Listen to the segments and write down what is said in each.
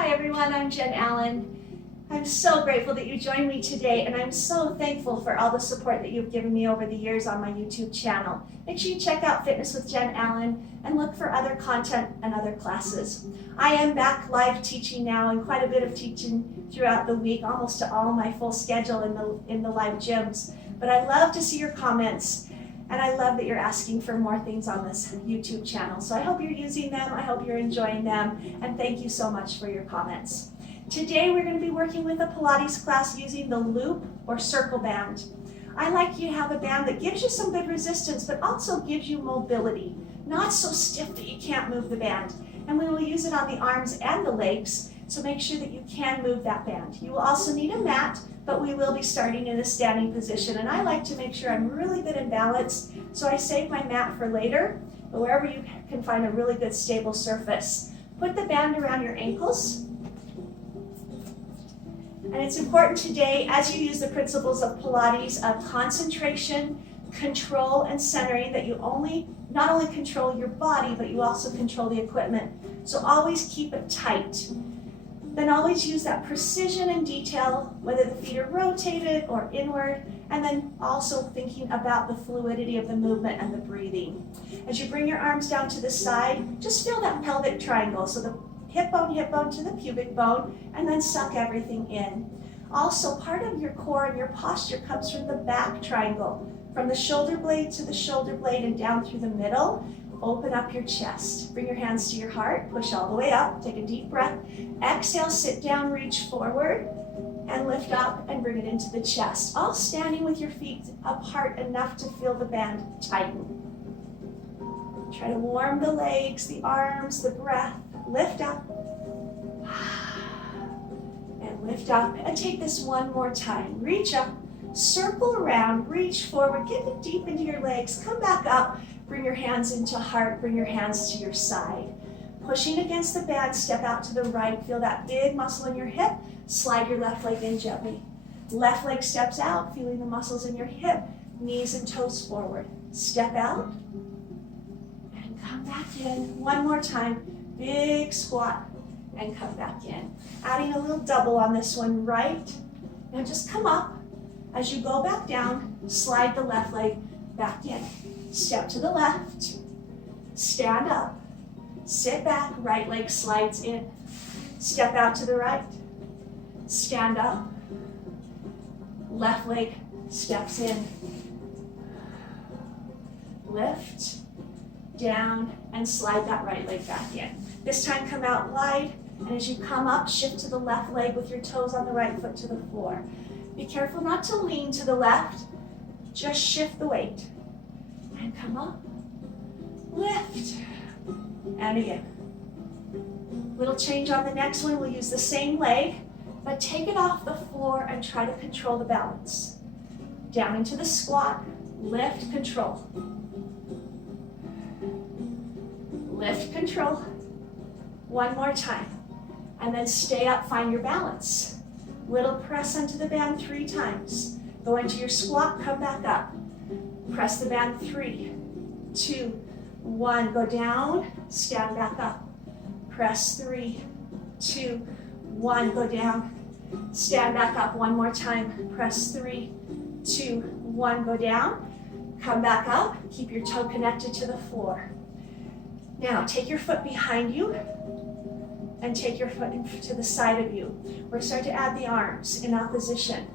Hi everyone, I'm Jen Allen. I'm so grateful that you joined me today, and I'm so thankful for all the support that you've given me over the years on my YouTube channel. Make sure you check out Fitness with Jen Allen and look for other content and other classes. I am back live teaching now, and quite a bit of teaching throughout the week, almost to all my full schedule in the live gyms. But I love to see your comments, and I love that you're asking for more things on this YouTube channel. So I hope you're using them, I hope you're enjoying them, and thank you so much for your comments. Today we're going to be working with a Pilates class using the loop or circle band. I like you to have a band that gives you some good resistance, but also gives you mobility. Not so stiff that you can't move the band. And we will use it on the arms and the legs, so make sure that you can move that band. You will also need a mat, but we will be starting in a standing position. And I like to make sure I'm really good in balance, so I save my mat for later, but wherever you can find a really good stable surface. Put the band around your ankles. And it's important today, as you use the principles of Pilates, of concentration, control, and centering, that you not only control your body, but you also control the equipment. So always keep it tight. Then always use that precision and detail, whether the feet are rotated or inward, and then also thinking about the fluidity of the movement and the breathing. As you bring your arms down to the side, just feel that pelvic triangle. So the hip bone to the pubic bone, and then suck everything in. Also, part of your core and your posture comes from the back triangle, from the shoulder blade to the shoulder blade and down through the middle. Open up your chest. Bring your hands to your heart. Push all the way up. Take a deep breath. Exhale, sit down, reach forward, and lift up and bring it into the chest. All standing with your feet apart enough to feel the band tighten. Try to warm the legs, the arms, the breath. Lift up. And lift up. And take this one more time. Reach up. Circle around. Reach forward. Get it deep into your legs. Come back up. Bring your hands into heart. Bring your hands to your side. Pushing against the band, step out to the right. Feel that big muscle in your hip. Slide your left leg in gently. Left leg steps out, feeling the muscles in your hip. Knees and toes forward. Step out. And come back in. One more time. Big squat. And come back in. Adding a little double on this one, right? Now just come up. As you go back down, slide the left leg back in. Step to the left. Stand up. Sit back, right leg slides in. Step out to the right. Stand up. Left leg steps in. Lift, down, and slide that right leg back in. This time come out wide, and as you come up, shift to the left leg with your toes on the right foot to the floor. Be careful not to lean to the left, just shift the weight. And come up, lift, and again. Little change on the next one, we'll use the same leg, but take it off the floor and try to control the balance. Down into the squat, lift, control. Lift, control. One more time. And then stay up, find your balance. Little press onto the band 3 times. Go into your squat, come back up. Press the band 3, 2, 1. Go down, stand back up. Press 3, 2, 1. Go down, stand back up. One more time. Press 3, 2, 1. Go down, come back up. Keep your toe connected to the floor. Now take your foot behind you and take your foot to the side of you. We're going to start to add the arms in opposition.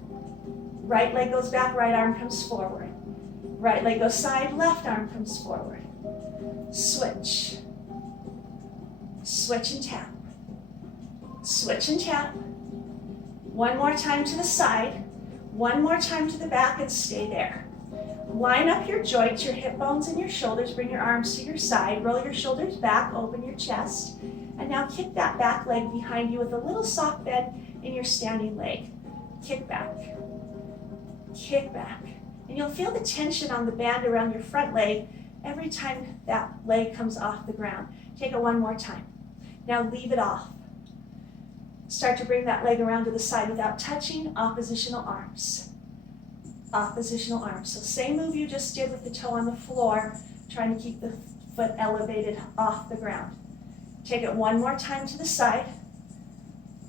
Right leg goes back, right arm comes forward. Right leg goes side, left arm comes forward. Switch. Switch and tap. Switch and tap. One more time to the side. One more time to the back and stay there. Line up your joints, your hip bones and your shoulders. Bring your arms to your side. Roll your shoulders back, open your chest. And now kick that back leg behind you with a little soft bend in your standing leg. Kick back. Kick back. And you'll feel the tension on the band around your front leg every time that leg comes off the ground. Take it one more time. Now leave it off. Start to bring that leg around to the side without touching. Oppositional arms. Oppositional arms. So same move you just did with the toe on the floor, trying to keep the foot elevated off the ground. Take it one more time to the side.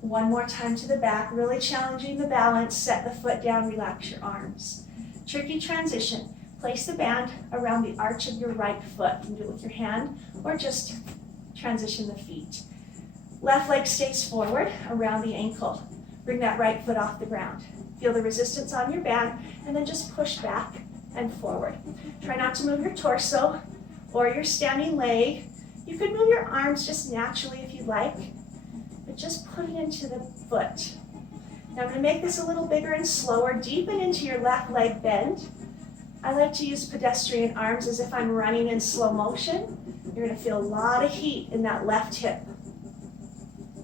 One more time to the back, really challenging the balance. Set the foot down, relax your arms. Tricky transition. Place the band around the arch of your right foot. You can do it with your hand or just transition the feet. Left leg stays forward around the ankle. Bring that right foot off the ground. Feel the resistance on your band and then just push back and forward. Try not to move your torso or your standing leg. You can move your arms just naturally if you like, but just put it into the foot. Now I'm going to make this a little bigger and slower. Deepen into your left leg bend. I like to use pedestrian arms as if I'm running in slow motion. You're going to feel a lot of heat in that left hip.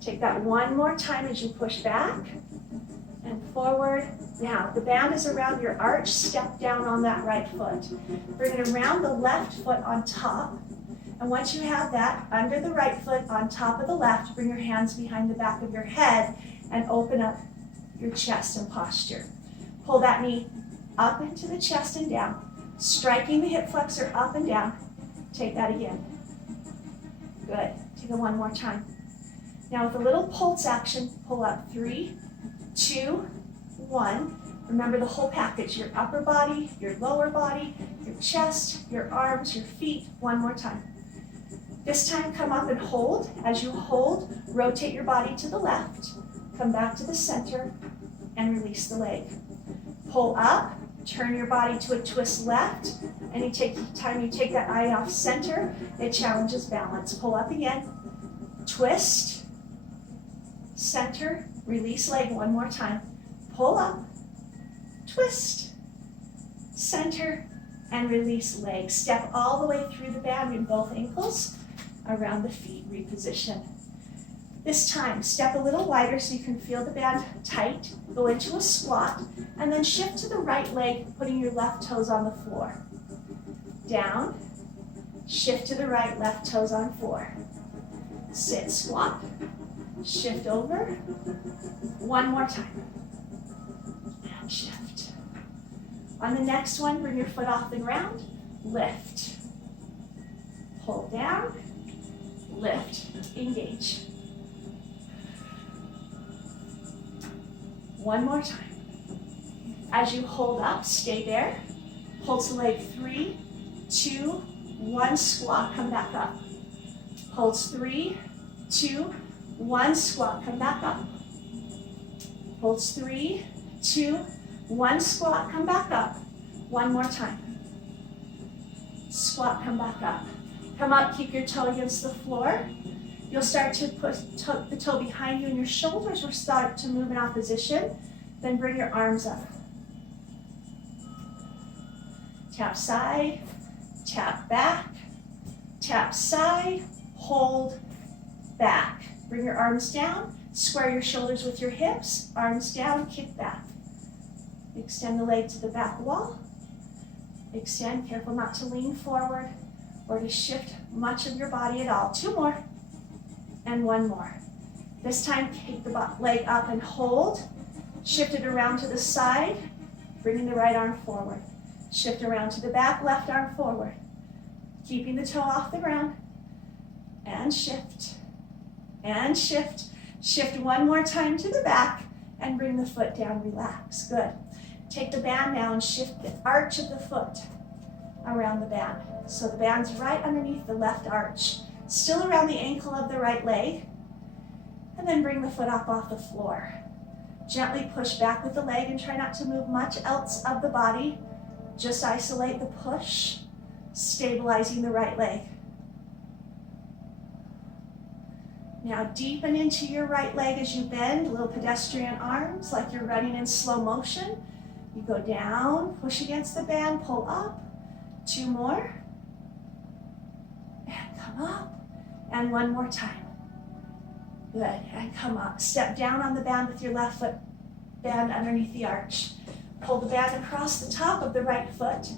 Take that one more time as you push back and forward. Now, the band is around your arch. Step down on that right foot. Bring it around the left foot on top. And once you have that, under the right foot on top of the left, bring your hands behind the back of your head and open up your chest and posture. Pull that knee up into the chest and down, striking the hip flexor up and down. Take that again. Good. Take it one more time. Now with a little pulse action, pull up 3, 2, 1. Remember the whole package, your upper body, your lower body, your chest, your arms, your feet. One more time. This time come up and hold. As you hold, rotate your body to the left. Come back to the center and release the leg. Pull up, turn your body to a twist left. Anytime you take that eye off center, it challenges balance. Pull up again, twist, center, release leg one more time. Pull up, twist, center, and release leg. Step all the way through the band in both ankles, around the feet, reposition. This time, step a little wider so you can feel the band tight. Go into a squat, and then shift to the right leg, putting your left toes on the floor. Down, shift to the right, left toes on floor. Sit, squat, shift over. One more time. And shift. On the next one, bring your foot off the ground, lift. Pull down, lift, engage. One more time. As you hold up, stay there. Pulse the leg 3, 2, 1, squat, come back up. Pulse 3, 2, 1, squat, come back up. Pulse 3, 2, 1, squat, come back up. One more time. Squat, come back up. Come up, keep your toe against the floor. You'll start to put the toe behind you and your shoulders will start to move in opposition. Then bring your arms up. Tap side, tap back, tap side, hold, back. Bring your arms down, square your shoulders with your hips, arms down, kick back. Extend the leg to the back wall. Extend, careful not to lean forward or to shift much of your body at all. 2 more. And 1 more. This time, take the leg up and hold. Shift it around to the side, bringing the right arm forward. Shift around to the back, left arm forward. Keeping the toe off the ground. And shift. And shift. Shift 1 more time to the back and bring the foot down, relax. Good. Take the band now and shift the arch of the foot around the band. So the band's right underneath the left arch. Still around the ankle of the right leg, and then bring the foot up off the floor. Gently push back with the leg and try not to move much else of the body. Just isolate the push, stabilizing the right leg. Now deepen into your right leg as you bend, little pedestrian arms like you're running in slow motion. You go down, push against the band, pull up. 2 more. And come up. And 1 more time. Good, and come up. Step down on the band with your left foot, band underneath the arch. Pull the band across the top of the right foot.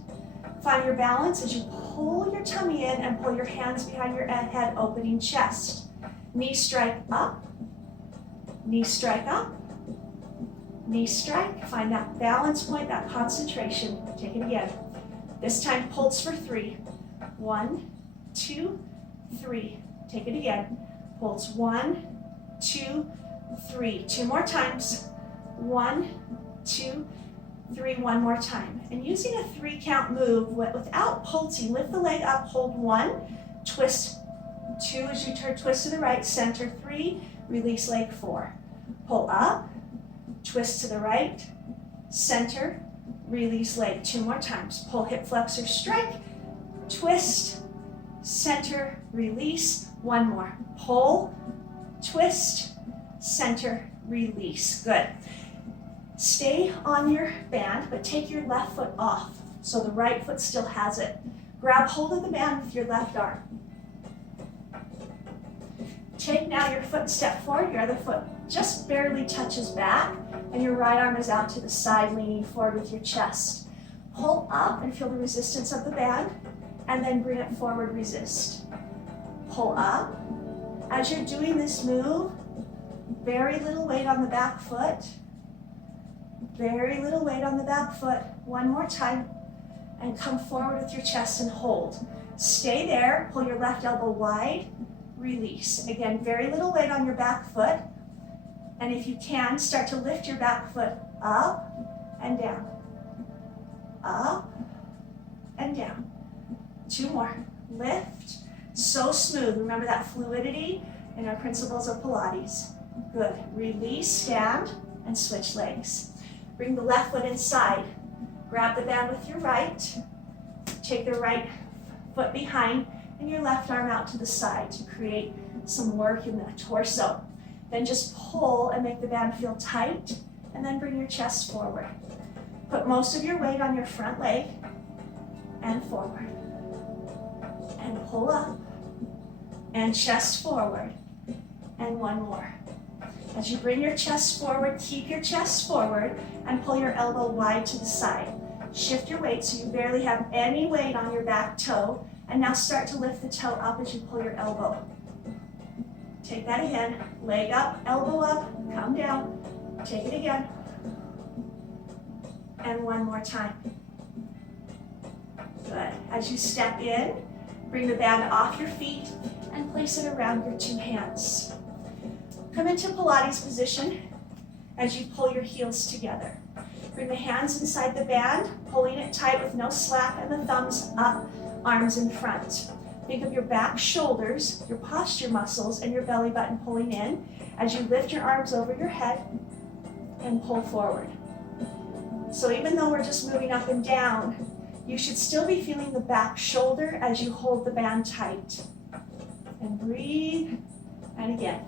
Find your balance as you pull your tummy in and pull your hands behind your head, opening chest. Knee strike up, knee strike up, knee strike. Find that balance point, that concentration. Take it again. This time, pulse for 3. 1, 2, 3. Take it again. Pulse 1, 2, 3. 2 more times. 1, 2, 3. 1 more time. And using a 3 count move without pulsing, lift the leg up, hold 1, twist 2 as you turn, twist to the right, center 3, release leg 4. Pull up, twist to the right, center, release leg. 2 more times. Pull hip flexor, strike, twist, center, release. 1 more. Pull, twist, center, release. Good. Stay on your band, but take your left foot off so the right foot still has it. Grab hold of the band with your left arm. Take now your foot, step forward, your other foot just barely touches back, and your right arm is out to the side, leaning forward with your chest. Pull up and feel the resistance of the band, and then bring it forward, resist. Pull up. As you're doing this move, very little weight on the back foot. Very little weight on the back foot. 1 more time, and come forward with your chest and hold. Stay there, pull your left elbow wide, release. Again, very little weight on your back foot. And if you can, start to lift your back foot up and down. Up and down. 2 more. Lift. So smooth. Remember that fluidity in our principles of Pilates. Good. Release, stand, and switch legs. Bring the left foot inside. Grab the band with your right. Take the right foot behind and your left arm out to the side to create some work in the torso. Then just pull and make the band feel tight, and then bring your chest forward. Put most of your weight on your front leg and forward. And pull up and chest forward. And 1 more. As you bring your chest forward, keep your chest forward and pull your elbow wide to the side. Shift your weight so you barely have any weight on your back toe, and now start to lift the toe up as you pull your elbow. Take that again, leg up, elbow up, come down, take it again, and 1 more time. Good. As you step in, bring the band off your feet and place it around your 2 hands. Come into Pilates position as you pull your heels together. Bring the hands inside the band, pulling it tight with no slack, and the thumbs up, arms in front. Think of your back shoulders, your posture muscles, and your belly button pulling in as you lift your arms over your head and pull forward. So even though we're just moving up and down, you should still be feeling the back shoulder as you hold the band tight. And breathe, and again.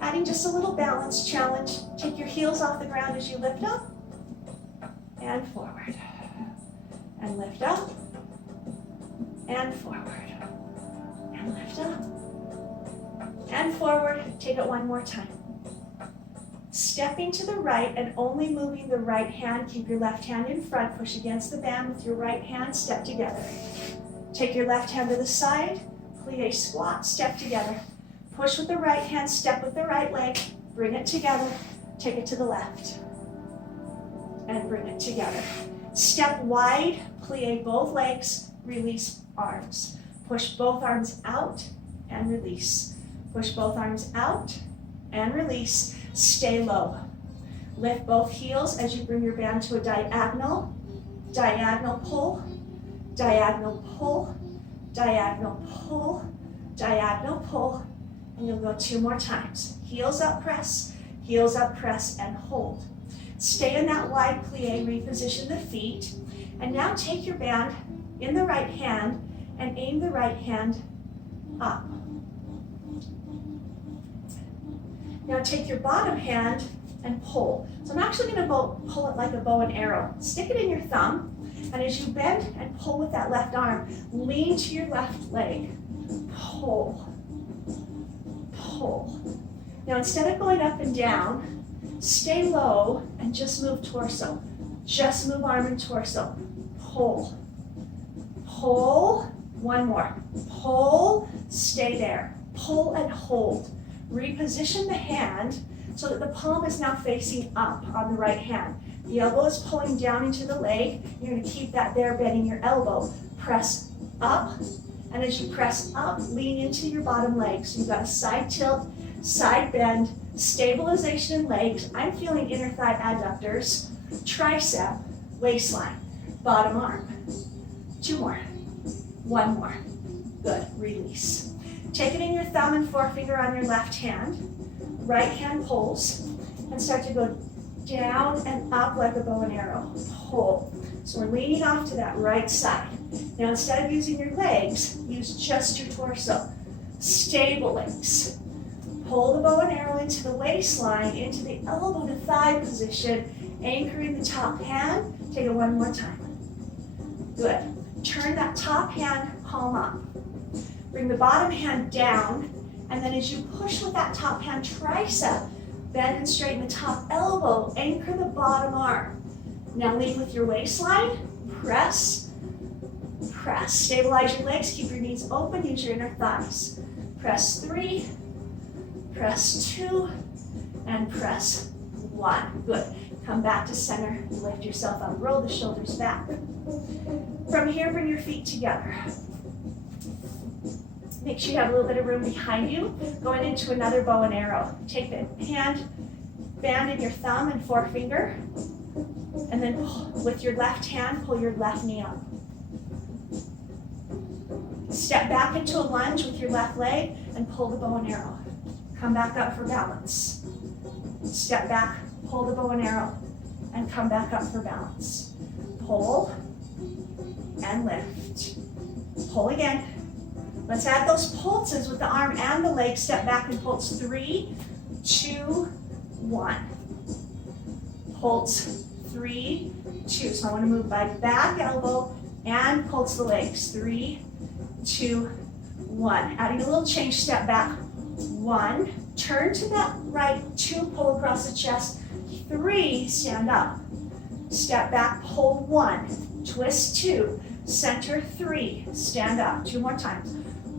Adding just a little balance challenge. Take your heels off the ground as you lift up and forward. And lift up and forward. And lift up and forward. Take it 1 more time. Stepping to the right and only moving the right hand. Keep your left hand in front. Push against the band with your right hand. Step together. Take your left hand to the side. Plie squat. Step together. Push with the right hand, step with the right leg, bring it together, take it to the left, and bring it together. Step wide, plie both legs, release arms. Push both arms out and release. Push both arms out and release. Stay low. Lift both heels as you bring your band to a diagonal. Diagonal pull, diagonal pull, diagonal pull, diagonal pull. And you'll go 2 more times. Heels up, press, and hold. Stay in that wide plie, reposition the feet. And now take your band in the right hand and aim the right hand up. Now take your bottom hand and pull. So I'm actually going to pull it like a bow and arrow. Stick it in your thumb, and as you bend and pull with that left arm, lean to your left leg. Pull. Pull. Now instead of going up and down, stay low and just move torso. Just move arm and torso. Pull. Pull. 1 more. Pull. Stay there. Pull and hold. Reposition the hand so that the palm is now facing up on the right hand. The elbow is pulling down into the leg. You're going to keep that there, bending your elbow. Press up. And as you press up, lean into your bottom leg. So you've got a side tilt, side bend, stabilization in legs. I'm feeling inner thigh adductors, tricep, waistline, bottom arm. 2 more, 1 more. Good, release. Take it in your thumb and forefinger on your left hand. Right hand pulls and start to go down and up like a bow and arrow. Pull. So we're leaning off to that right side. Now instead of using your legs, use just your torso. Stable legs. Pull the bow and arrow into the waistline, into the elbow to thigh position, anchoring the top hand. Take it 1 more time. Good. Turn that top hand, palm up. Bring the bottom hand down, and then as you push with that top hand tricep, bend and straighten the top elbow, anchor the bottom arm. Now lead with your waistline, press, press. Stabilize your legs, keep your knees open, use your inner thighs. Press 3, press 2, and press 1. Good. Come back to center, lift yourself up, roll the shoulders back. From here, bring your feet together. Make sure you have a little bit of room behind you, going into another bow and arrow. Take the hand, band in your thumb and forefinger, and then with your left hand, pull your left knee up. Step back into a lunge with your left leg and pull the bow and arrow. Come back up for balance. Step back, pull the bow and arrow, and come back up for balance. Pull and lift. Pull again. Let's add those pulses with the arm and the leg. Step back and pulse. 3, 2, 1. Pulse. 3, 2. So I want to move my back elbow and pulse the legs. 3, 2, 1. Adding a little change. Step back. 1. Turn to that right. 2. Pull across the chest. 3. Stand up. Step back. Pull. 1. Twist. 2. Center. 3. Stand up. 2 more times.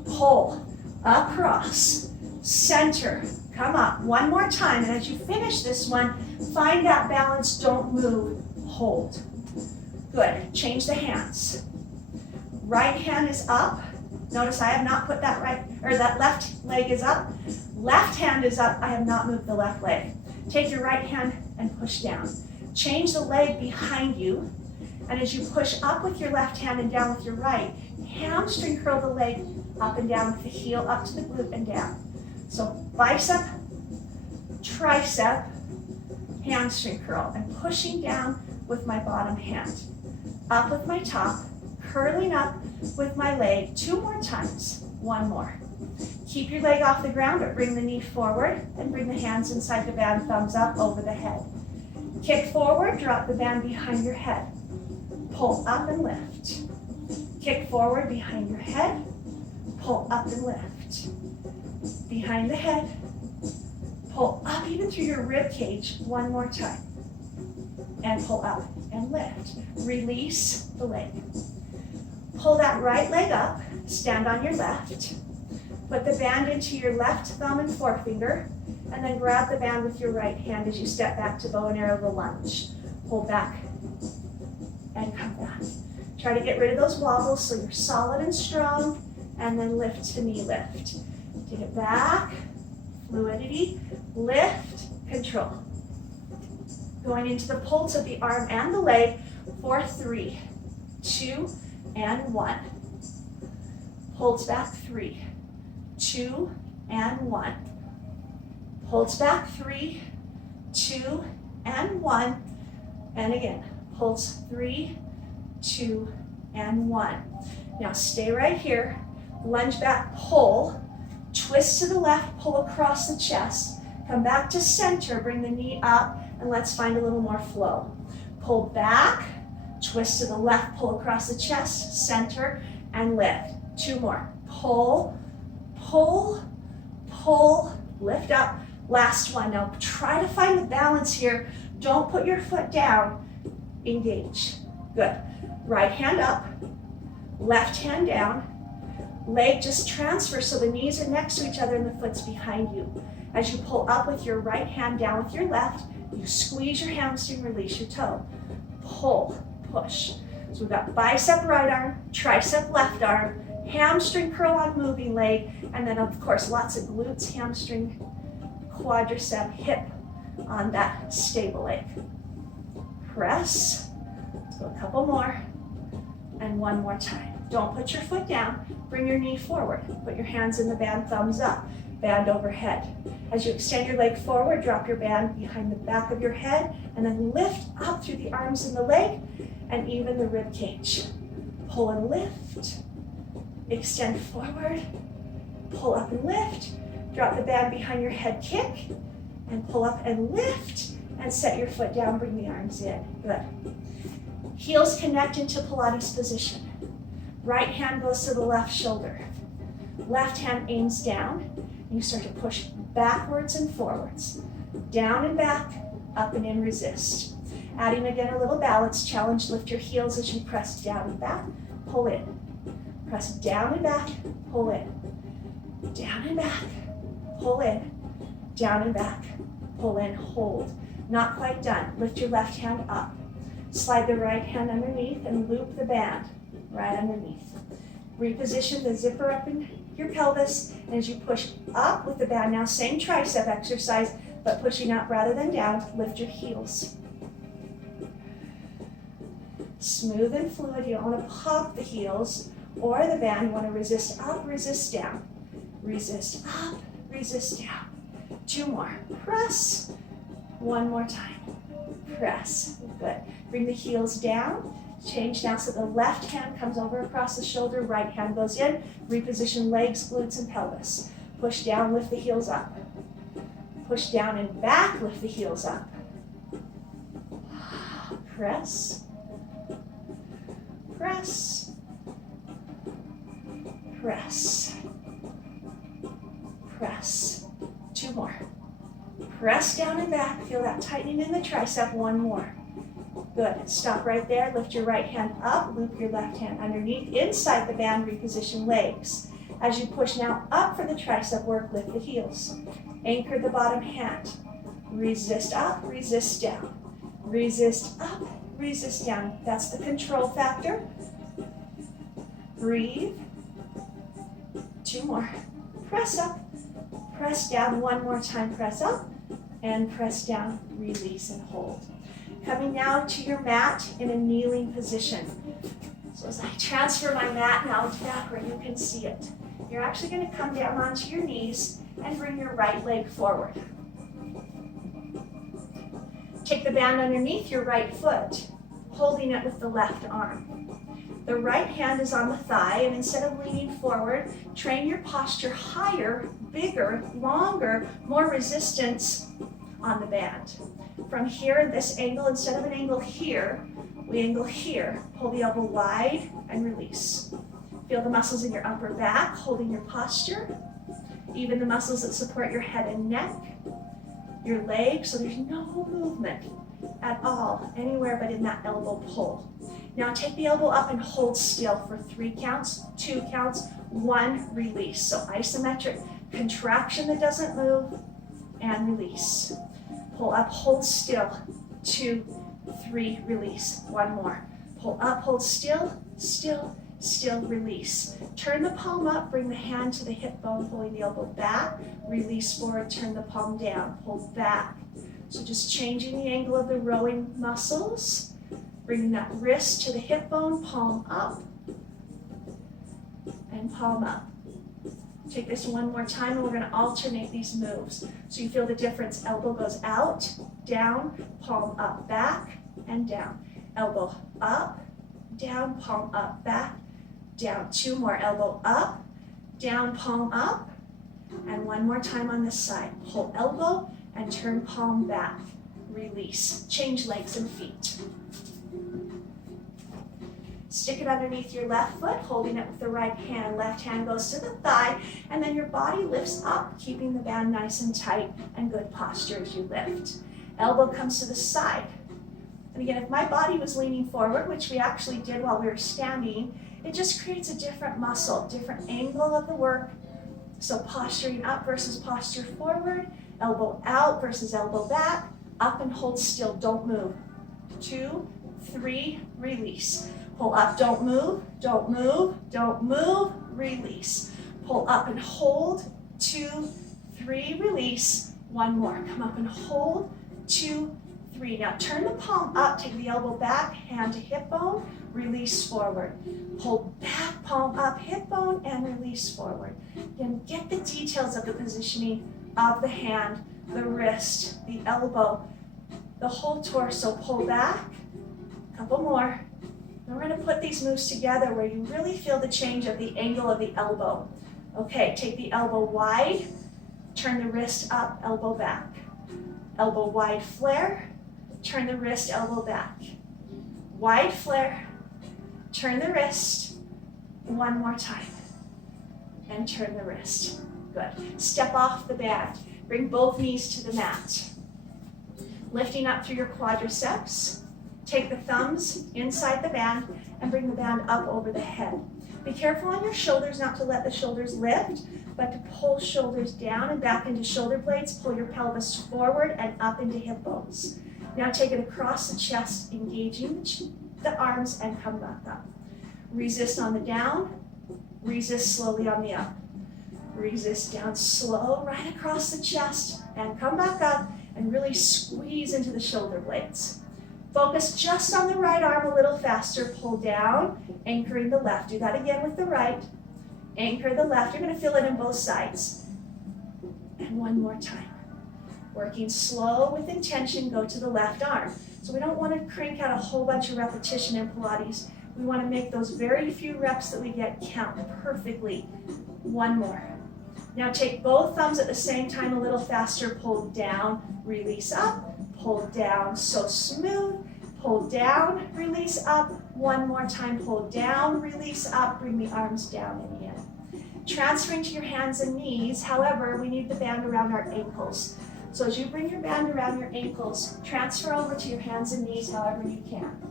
Pull, across, center, come up. 1 more time, and as you finish this one, find that balance, don't move, hold. Good, change the hands. Right hand is up. Notice I have not put that that left leg is up. Left hand is up, I have not moved the left leg. Take your right hand and push down. Change the leg behind you, and as you push up with your left hand and down with your right, hamstring curl the leg up and down with the heel up to the glute and down. So bicep, tricep, hamstring curl. I'm pushing down with my bottom hand. Up with my top, curling up with my leg. 2 more times. 1 more. Keep your leg off the ground, but bring the knee forward and bring the hands inside the band, thumbs up over the head. Kick forward, drop the band behind your head. Pull up and lift. Kick forward behind your head. Pull up and lift. Behind the head. Pull up even through your rib cage 1 more time. And pull up and lift. Release the leg. Pull that right leg up. Stand on your left. Put the band into your left thumb and forefinger. And then grab the band with your right hand as you step back to bow and arrow the lunge. Pull back and come back. Try to get rid of those wobbles so you're solid and strong. And then lift to knee lift. Take it back, fluidity, lift, control. Going into the pulse of the arm and the leg for 3, 2, and 1. Pulse back 3, 2, and 1. Pulse back 3, 2, and 1. And again, pulse 3, 2, and 1. Now stay right here. Lunge back, pull, twist to the left, pull across the chest, come back to center, bring the knee up, and let's find a little more flow. Pull back, twist to the left, pull across the chest, center, and lift. 2 more. Pull, pull, pull, lift up. Last one. Now try to find the balance here. Don't put your foot down. Engage. Good. Right hand up, left hand down. Leg just transfer so the knees are next to each other and the foot's behind you. As you pull up with your right hand, down with your left, you squeeze your hamstring, release your toe. Pull, push. So we've got bicep right arm, tricep left arm, hamstring curl on moving leg, and then of course lots of glutes, hamstring, quadricep hip on that stable leg. Press. Let's go a couple more. And one more time. Don't put your foot down. Bring your knee forward. Put your hands in the band, thumbs up. Band overhead. As you extend your leg forward, drop your band behind the back of your head, and then lift up through the arms and the leg, and even the rib cage. Pull and lift. Extend forward. Pull up and lift. Drop the band behind your head, kick, and pull up and lift, and set your foot down, bring the arms in. Good. Heels connect into Pilates position. Right hand goes to the left shoulder. Left hand aims down, and you start to push backwards and forwards. Down and back, up and in, resist. Adding again a little balance challenge. Lift your heels as you press down and back, pull in. Press down and back, pull in. Down and back, pull in. Down and back, pull in, hold. Not quite done. Lift your left hand up. Slide the right hand underneath and loop the band right underneath. Reposition the zipper up in your pelvis, and as you push up with the band, now same tricep exercise, but pushing up rather than down, lift your heels. Smooth and fluid. You don't want to pop the heels or the band. You want to resist up, resist down. Resist up, resist down. Two more. Press. One more time. Press. Good. Bring the heels down. Change now so the left hand comes over across the shoulder, right hand goes in. Reposition legs, glutes, and pelvis. Push down, lift the heels up. Push down and back, lift the heels up. Press. Press. Press. Press. Two more. Press down and back. Feel that tightening in the tricep. One more. Good. Stop right there. Lift your right hand up. Loop your left hand underneath. Inside the band, reposition legs. As you push now up for the tricep work, lift the heels. Anchor the bottom hand. Resist up, resist down. Resist up, resist down. That's the control factor. Breathe. Two more. Press up. Press down. One more time. Press up. And press down. Release and hold. Coming now to your mat in a kneeling position. So as I transfer my mat now back where you can see it, you're actually going to come down onto your knees and bring your right leg forward. Take the band underneath your right foot, holding it with the left arm. The right hand is on the thigh, and instead of leaning forward, train your posture higher, bigger, longer, more resistance on the band. From here in this angle, instead of an angle here, we angle here. Pull the elbow wide and release. Feel the muscles in your upper back holding your posture, even the muscles that support your head and neck, your legs, so there's no movement at all, anywhere but in that elbow pull. Now take the elbow up and hold still for 3 counts, 2 counts, 1, release. So isometric contraction that doesn't move, and release. Pull up, hold still, 2, 3, release. 1 more. Pull up, hold still, still, still, release. Turn the palm up, bring the hand to the hip bone, pulling the elbow back, release forward, turn the palm down, pull back. So just changing the angle of the rowing muscles, bringing that wrist to the hip bone, palm up, and palm up. Take this one more time, and we're going to alternate these moves. So you feel the difference. Elbow goes out, down, palm up, back, and down. Elbow up, down, palm up, back, down. 2 more. Elbow up, down, palm up, and 1 more time on this side. Pull elbow and turn palm back. Release. Change legs and feet. Stick it underneath your left foot, holding it with the right hand. Left hand goes to the thigh, and then your body lifts up, keeping the band nice and tight, and good posture as you lift. Elbow comes to the side. And again, if my body was leaning forward, which we actually did while we were standing, it just creates a different muscle, different angle of the work. So posturing up versus posture forward, elbow out versus elbow back, up and hold still, don't move. 2, 3, release. Pull up, don't move, don't move, don't move, release. Pull up and hold, 2, 3, release. One more. Come up and hold. 2, 3. Now turn the palm up, take the elbow back, hand to hip bone, release forward. Pull back, palm up, hip bone, and release forward. Then get the details of the positioning of the hand, the wrist, the elbow, the whole torso. Pull back, a couple more. Then we're going to put these moves together where you really feel the change of the angle of the elbow. Okay, take the elbow wide, turn the wrist up, elbow back. Elbow wide flare, turn the wrist, elbow back. Wide flare, turn the wrist, one more time, and turn the wrist. Good. Step off the band. Bring both knees to the mat. Lifting up through your quadriceps. Take the thumbs inside the band and bring the band up over the head. Be careful on your shoulders not to let the shoulders lift, but to pull shoulders down and back into shoulder blades. Pull your pelvis forward and up into hip bones. Now take it across the chest, engaging the arms, and come back up. Resist on the down, resist slowly on the up. Resist down slow, right across the chest, and come back up and really squeeze into the shoulder blades. Focus just on the right arm a little faster. Pull down, anchoring the left. Do that again with the right. Anchor the left. You're going to feel it in both sides. And one more time. Working slow with intention, go to the left arm. So we don't want to crank out a whole bunch of repetition in Pilates. We want to make those very few reps that we get count perfectly. One more. Now take both thumbs at the same time a little faster. Pull down, release up. Pull down, so smooth. Pull down, release up. One more time, pull down, release up. Bring the arms down and in. Transferring to your hands and knees. However, we need the band around our ankles. So as you bring your band around your ankles, transfer over to your hands and knees however you can.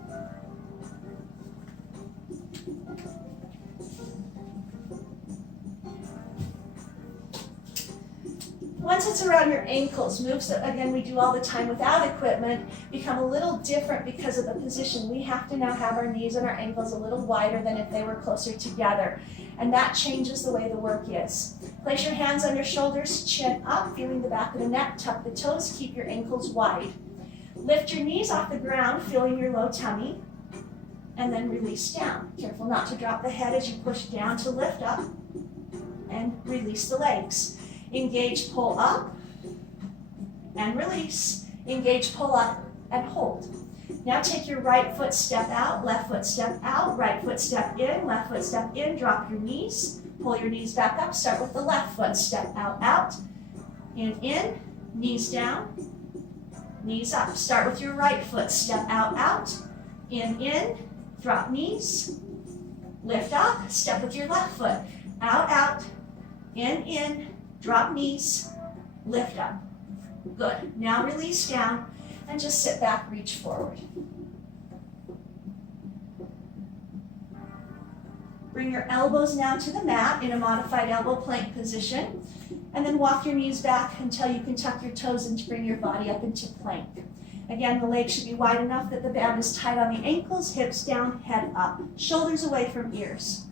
Once it's around your ankles, moves that, again, we do all the time without equipment, become a little different because of the position. We have to now have our knees and our ankles a little wider than if they were closer together. And that changes the way the work is. Place your hands on your shoulders, chin up, feeling the back of the neck, tuck the toes, keep your ankles wide. Lift your knees off the ground, feeling your low tummy, and then release down. Careful not to drop the head as you push down to lift up, and release the legs. Engage, pull up, and release. Engage, pull up, and hold. Now take your right foot, step out, left foot, step out, right foot, step in, left foot, step in, drop your knees, pull your knees back up, start with the left foot, step out, out, in, knees down, knees up. Start with your right foot, step out, out, in, drop knees, lift up, step with your left foot, out, in, drop knees, lift up. Good. Now release down and just sit back, reach forward. Bring your elbows now to the mat in a modified elbow plank position, and then walk your knees back until you can tuck your toes and bring your body up into plank. Again, the legs should be wide enough that the band is tight on the ankles, hips down, head up, shoulders away from ears.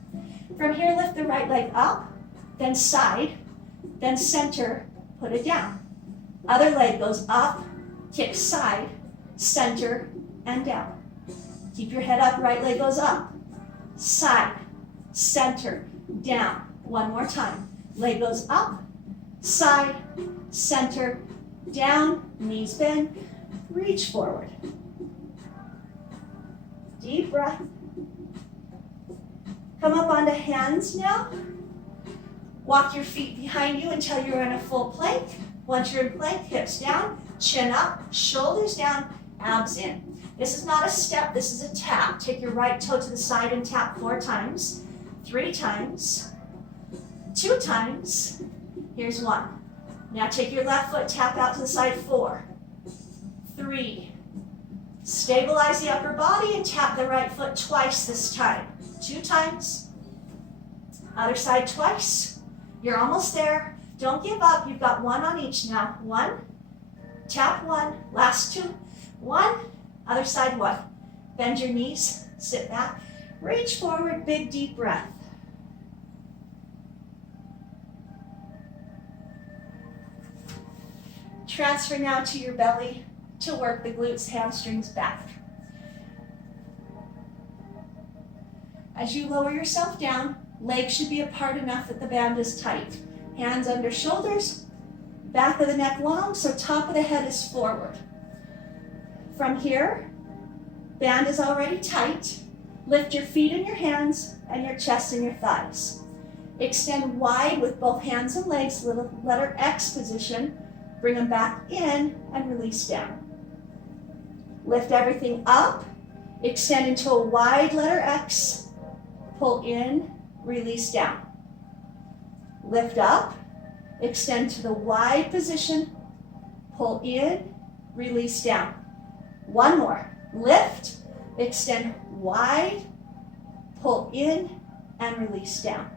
From here, lift the right leg up, then side, then center, put it down. Other leg goes up, kick side, center, and down. Keep your head up, right leg goes up, side, center, down. One more time. Leg goes up, side, center, down, knees bend, reach forward. Deep breath. Come up onto hands now. Walk your feet behind you until you're in a full plank. Once you're in plank, hips down, chin up, shoulders down, abs in. This is not a step, this is a tap. Take your right toe to the side and tap 4 times, 3 times, 2 times. Here's 1. Now take your left foot, tap out to the side, 4, 3. Stabilize the upper body and tap the right foot twice this time. 2 times. Other side twice. You're almost there. Don't give up. You've got 1 on each now. 1, tap 1, last 2, 1, other side 1. Bend your knees, sit back, reach forward, big deep breath. Transfer now to your belly to work the glutes, hamstrings, back. As you lower yourself down, legs should be apart enough that the band is tight. Hands under shoulders, back of the neck long, so top of the head is forward. From here, band is already tight. Lift your feet and your hands and your chest and your thighs. Extend wide with both hands and legs, little letter X position. Bring them back in and release down. Lift everything up. Extend into a wide letter X. Pull in, release down. Lift up. Extend to the wide position. Pull in, release down. One more. Lift, extend wide, pull in, and release down.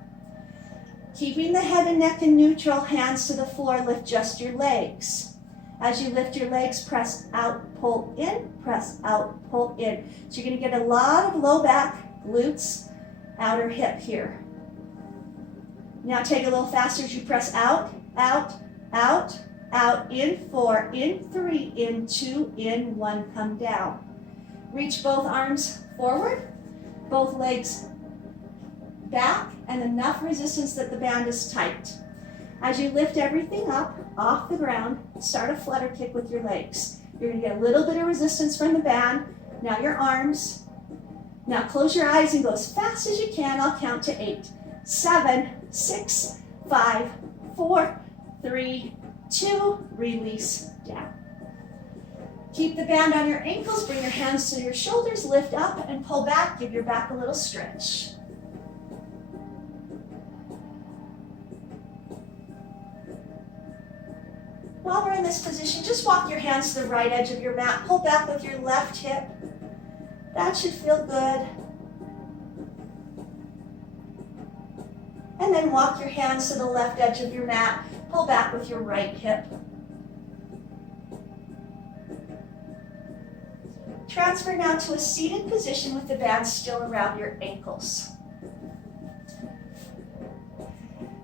Keeping the head and neck in neutral, hands to the floor, lift just your legs. As you lift your legs, press out, pull in, press out, pull in. So you're going to get a lot of low back, glutes, outer hip here. Now take a little faster as you press out, out, out, out, in 4, in 3, in 2, in 1, come down. Reach both arms forward, both legs back, and enough resistance that the band is tight. As you lift everything up off the ground, start a flutter kick with your legs. You're going to get a little bit of resistance from the band. Now your arms. Now close your eyes and go as fast as you can. I'll count to 8. 7, 6, 5, 4, 3, 2, release down. Keep the band on your ankles, bring your hands to your shoulders, lift up and pull back, give your back a little stretch. While we're in this position, just walk your hands to the right edge of your mat, pull back with your left hip. That should feel good. And then walk your hands to the left edge of your mat, pull back with your right hip. Transfer now to a seated position with the band still around your ankles.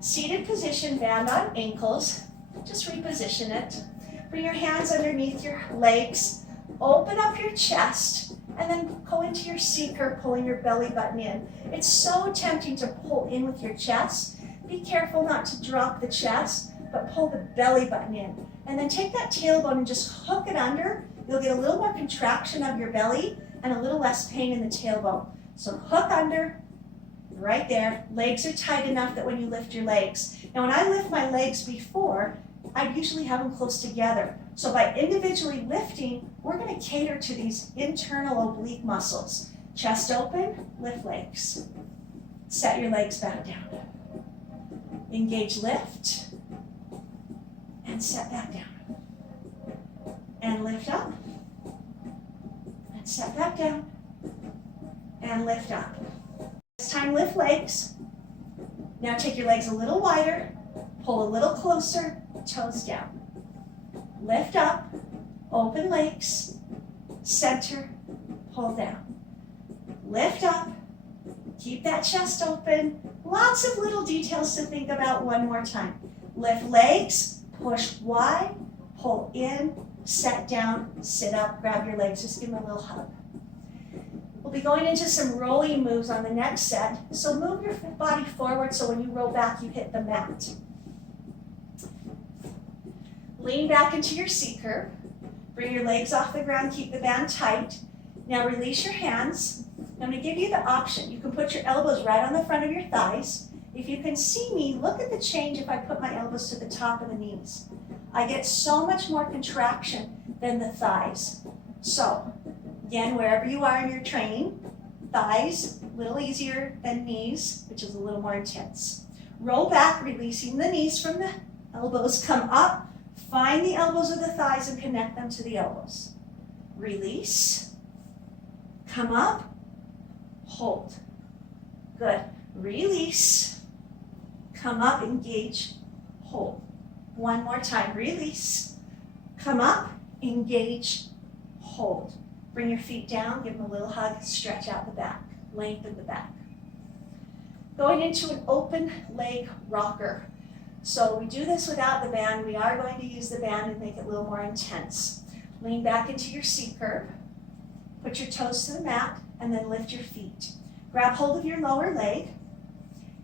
Seated position, band on ankles. Just reposition it. Bring your hands underneath your legs. Open up your chest and then go into your seeker, pulling your belly button in. It's so tempting to pull in with your chest. Be careful not to drop the chest, but pull the belly button in. And then take that tailbone and just hook it under. You'll get a little more contraction of your belly and a little less pain in the tailbone. So hook under, right there. Legs are tight enough that when you lift your legs. Now when I lift my legs before, I usually have them close together. So by individually lifting, we're going to cater to these internal oblique muscles. Chest open, lift legs. Set your legs back down. Engage, lift, and set back down. And lift up, and set back down, and lift up. This time lift legs. Now take your legs a little wider, pull a little closer, toes down. Lift up, open legs, center, pull down. Lift up, keep that chest open. Lots of little details to think about one more time. Lift legs, push wide, pull in, set down, sit up, grab your legs, just give them a little hug. We'll be going into some rolling moves on the next set. So move your body forward so when you roll back, you hit the mat. Lean back into your seeker. Bring your legs off the ground, keep the band tight. Now release your hands. I'm going to give you the option. You can put your elbows right on the front of your thighs. If you can see me, look at the change if I put my elbows to the top of the knees. I get so much more contraction than the thighs. So, again, wherever you are in your training, thighs, a little easier than knees, which is a little more intense. Roll back, releasing the knees from the elbows. Come up, find the elbows of the thighs and connect them to the elbows. Release, come up, hold. Good. Release, come up, engage, hold. One more time, release, come up, engage, hold. Bring your feet down, give them a little hug, stretch out the back, lengthen the back. Going into an open leg rocker. So we do this without the band. We are going to use the band and make it a little more intense. Lean back into your C curve. Put your toes to the mat and then lift your feet. Grab hold of your lower leg.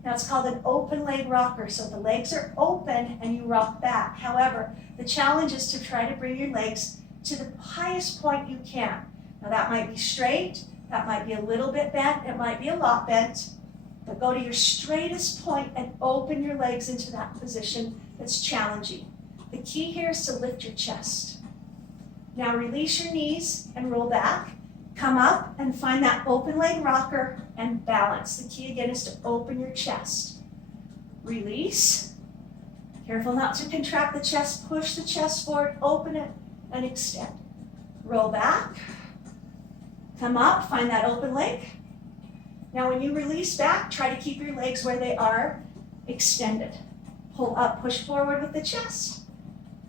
Now it's called an open leg rocker. So the legs are open and you rock back. However, the challenge is to try to bring your legs to the highest point you can. Now that might be straight, that might be a little bit bent, it might be a lot bent, but go to your straightest point and open your legs into that position that's challenging. The key here is to lift your chest. Now release your knees and roll back. Come up and find that open leg rocker and balance. The key again is to open your chest. Release. Careful not to contract the chest. Push the chest forward, open it, and extend. Roll back. Come up, find that open leg. Now when you release back, try to keep your legs where they are, extended. Pull up, push forward with the chest.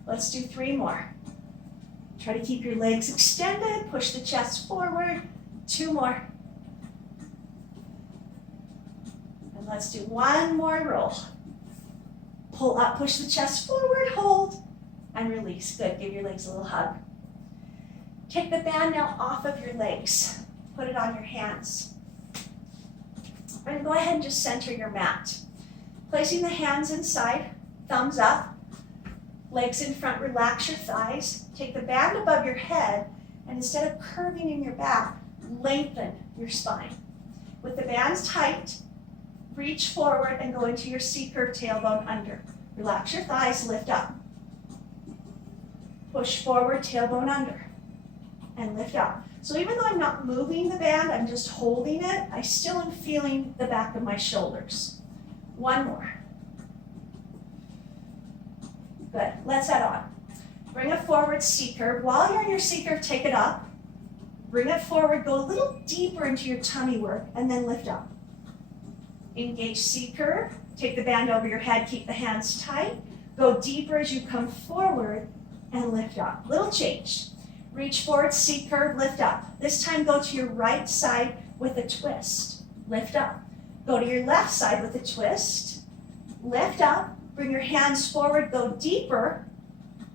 Let's do 3 more. Try to keep your legs extended, push the chest forward. 2 more. And let's do 1 more roll. Pull up, push the chest forward, hold, and release. Good, give your legs a little hug. Take the band now off of your legs. Put it on your hands. And go ahead and just center your mat. Placing the hands inside, thumbs up, legs in front, relax your thighs. Take the band above your head, and instead of curving in your back, lengthen your spine. With the bands tight, reach forward and go into your C-curve, tailbone under. Relax your thighs, lift up. Push forward, tailbone under, and lift up. So even though I'm not moving the band, I'm just holding it, I still am feeling the back of my shoulders. 1 more. Good, let's add on. Bring it forward, C-curve. While you're in your C-curve, take it up. Bring it forward, go a little deeper into your tummy work, and then lift up. Engage C-curve, take the band over your head, keep the hands tight. Go deeper as you come forward and lift up. Little change. Reach forward, C-curve, lift up. This time go to your right side with a twist. Lift up. Go to your left side with a twist. Lift up. Bring your hands forward, go deeper.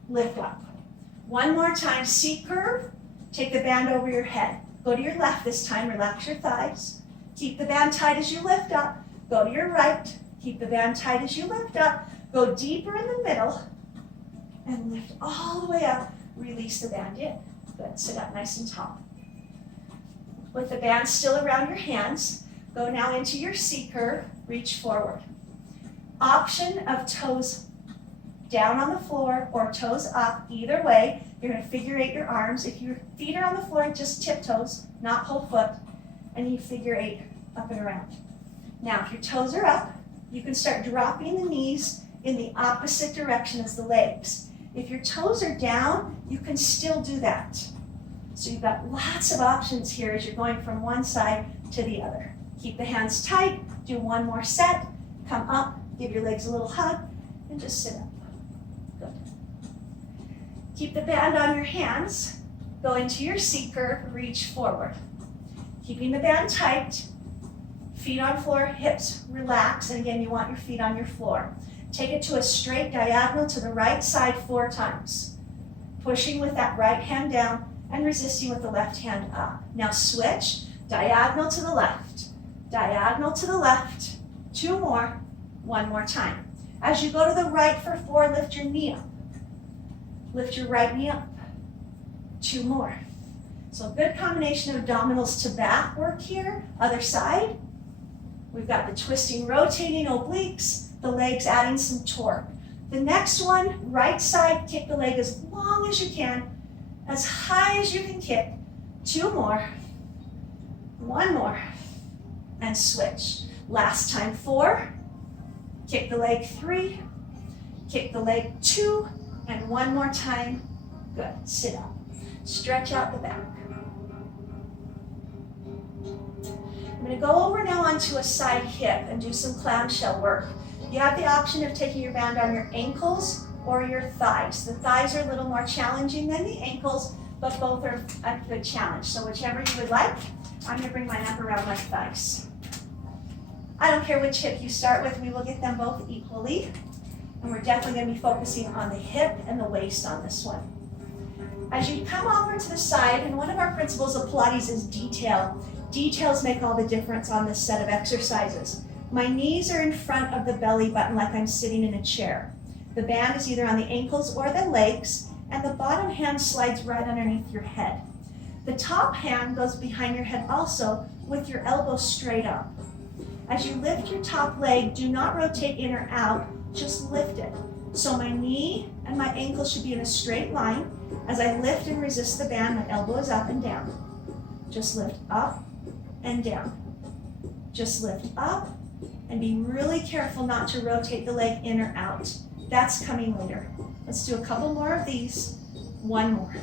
Lift up. 1 more time, C-curve. Take the band over your head. Go to your left this time, relax your thighs. Keep the band tight as you lift up. Go to your right. Keep the band tight as you lift up. Go deeper in the middle and lift all the way up. Release the band in. Good, sit up nice and tall. With the band still around your hands, go now into your C-curve, reach forward. Option of toes down on the floor or toes up, either way. You're gonna figure 8 your arms. If your feet are on the floor, just tiptoes, not whole foot, and you figure 8 up and around. Now, if your toes are up, you can start dropping the knees in the opposite direction as the legs. If your toes are down, you can still do that. So you've got lots of options here as you're going from one side to the other. Keep the hands tight, do 1 more set, come up, give your legs a little hug, and just sit up. Good. Keep the band on your hands, go into your C-curve, reach forward. Keeping the band tight, feet on floor, hips relax, and again, you want your feet on your floor. Take it to a straight diagonal to the right side 4 times. Pushing with that right hand down and resisting with the left hand up. Now switch, diagonal to the left, diagonal to the left. 2 more, 1 more time. As you go to the right for 4, lift your knee up. Lift your right knee up. 2 more. So a good combination of abdominals to back work here. Other side. We've got the twisting, rotating obliques, the legs adding some torque. The next one, right side, kick the leg as long as you can, as high as you can kick. 2 more, 1 more, and switch. Last time, 4, kick the leg 3, kick the leg 2, and 1 more time. Good, sit up. Stretch out the back. I'm going to go over now onto a side hip and do some clamshell work. You have the option of taking your band on your ankles or your thighs. The thighs are a little more challenging than the ankles, but both are a good challenge. So whichever you would like, I'm going to bring mine up around my thighs. I don't care which hip you start with, we will get them both equally. And we're definitely going to be focusing on the hip and the waist on this one. As you come over to the side, and one of our principles of Pilates is detail. Details make all the difference on this set of exercises. My knees are in front of the belly button like I'm sitting in a chair. The band is either on the ankles or the legs, and the bottom hand slides right underneath your head. The top hand goes behind your head also with your elbow straight up. As you lift your top leg, do not rotate in or out, just lift it. So my knee and my ankle should be in a straight line. As I lift and resist the band, my elbow is up and down. Just lift up and down. Just lift up and be really careful not to rotate the leg in or out. That's coming later. Let's do a couple more of these. One more.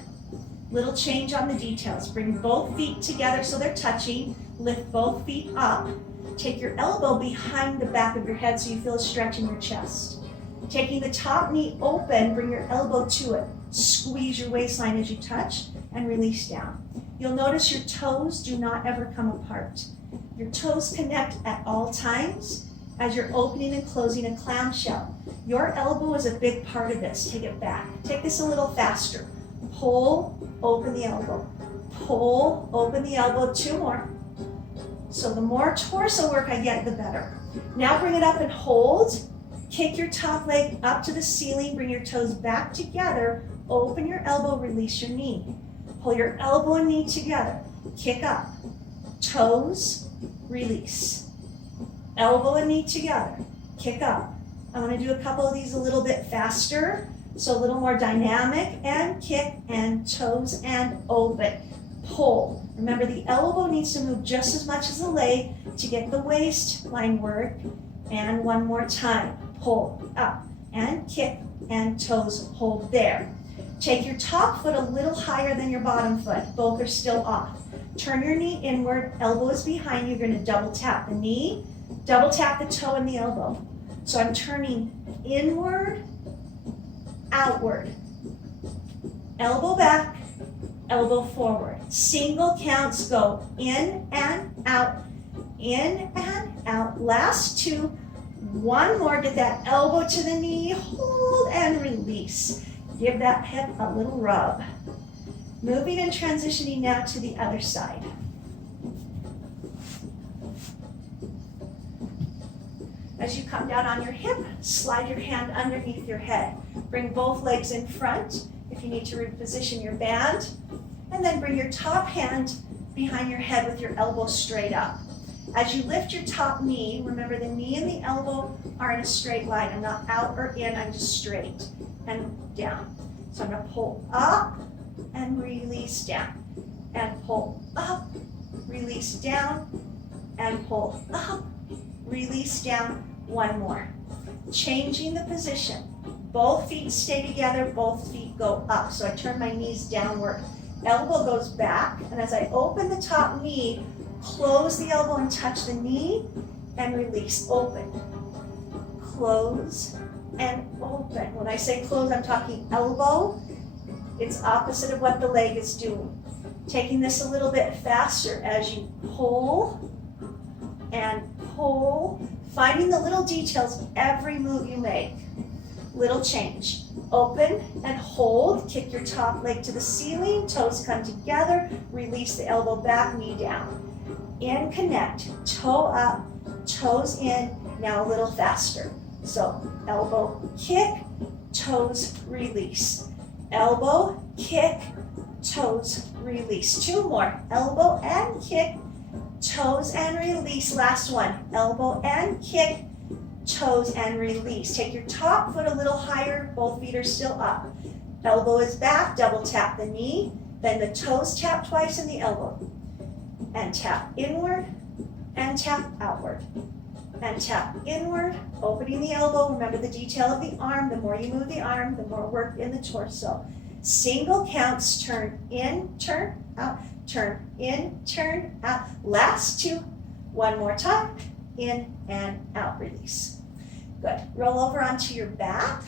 Little change on the details. Bring both feet together so they're touching. Lift both feet up. Take your elbow behind the back of your head so you feel a stretch in your chest. Taking the top knee open, bring your elbow to it. Squeeze your waistline as you touch and release down. You'll notice your toes do not ever come apart. Your toes connect at all times as you're opening and closing a clamshell. Your elbow is a big part of this. Take it back. Take this a little faster. Pull, open the elbow. Pull, open the elbow. Two more. So the more torso work I get, the better. Now bring it up and hold. Kick your top leg up to the ceiling. Bring your toes back together. Open your elbow, release your knee. Pull your elbow and knee together. Kick up. Toes, release. Elbow and knee together. Kick up. I want to do a couple of these a little bit faster. So a little more dynamic, and kick and toes and open. Pull. Remember, the elbow needs to move just as much as the leg to get the waistline work. And one more time. Pull up and kick and toes, hold there. Take your top foot a little higher than your bottom foot. Both are still off. Turn your knee inward, elbow is behind you. You're going to double tap the knee, double tap the toe and the elbow. So I'm turning inward, outward. Elbow back, elbow forward. Single counts go in and out, in and out. Last two. One more. Get that elbow to the knee, hold and release. Give that hip a little rub. Moving and transitioning now to the other side. As you come down on your hip, slide your hand underneath your head. Bring both legs in front if you need to reposition your band. And then bring your top hand behind your head with your elbow straight up. As you lift your top knee, remember the knee and the elbow are in a straight line. I'm not out or in, I'm just straight and down. So I'm going to pull up and release down. And pull up, release down, and pull up, release down. One more. Changing the position. Both feet stay together, both feet go up. So I turn my knees downward. Elbow goes back, and as I open the top knee, close the elbow and touch the knee, and release, open. Close and open. When I say close, I'm talking elbow. It's opposite of what the leg is doing. Taking this a little bit faster as you pull and pull, finding the little details of every move you make. Little change. Open and hold. Kick your top leg to the ceiling. Toes come together. Release the elbow back, knee down. In, connect. Toe up, toes in. Now a little faster. So elbow, kick, toes, release. Elbow, kick, toes, release. Two more. Elbow and kick, toes and release. Last one. Elbow and kick, toes and release. Take your top foot a little higher. Both feet are still up. Elbow is back. Double tap the knee. Then the toes tap twice in the elbow. And tap inward and tap outward. And tap inward, opening the elbow. Remember the detail of the arm. The more you move the arm, the more work in the torso. Single counts, turn in, turn out, turn in, turn out. Last two. One more time. In and out, release. Good. Roll over onto your back.